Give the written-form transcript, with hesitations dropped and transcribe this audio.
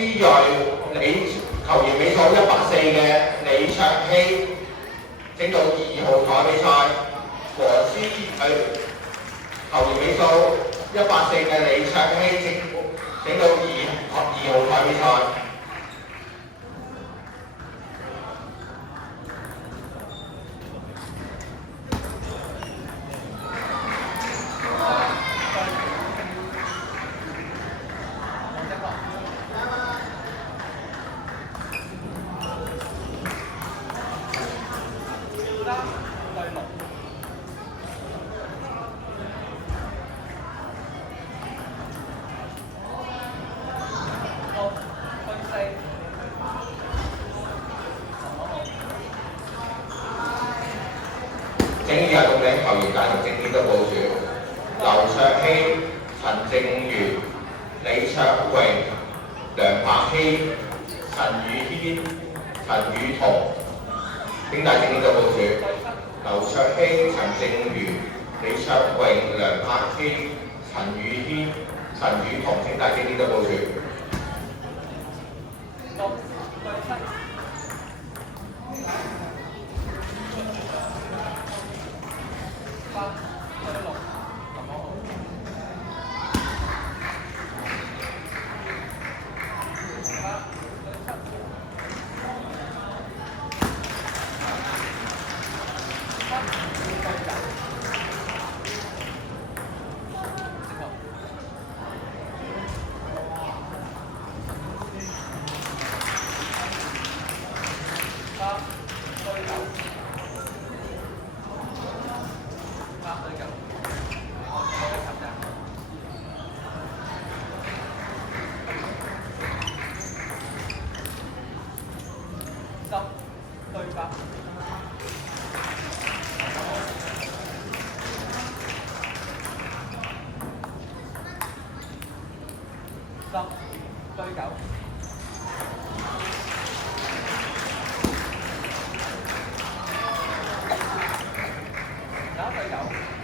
鋭球員尾數104嘅李卓希整到2號台比賽，和球員尾數184嘅李卓希整到2號台比賽。整呢日到頂球員大同正點嘅部署：劉卓希、陳正源、李卓榮、梁柏希、陳宇軒、陳宇彤。整大正點嘅部署：劉卓希、陳正源、李卓榮、梁柏希、陳宇軒、陳宇彤。整大正點嘅部署。9-9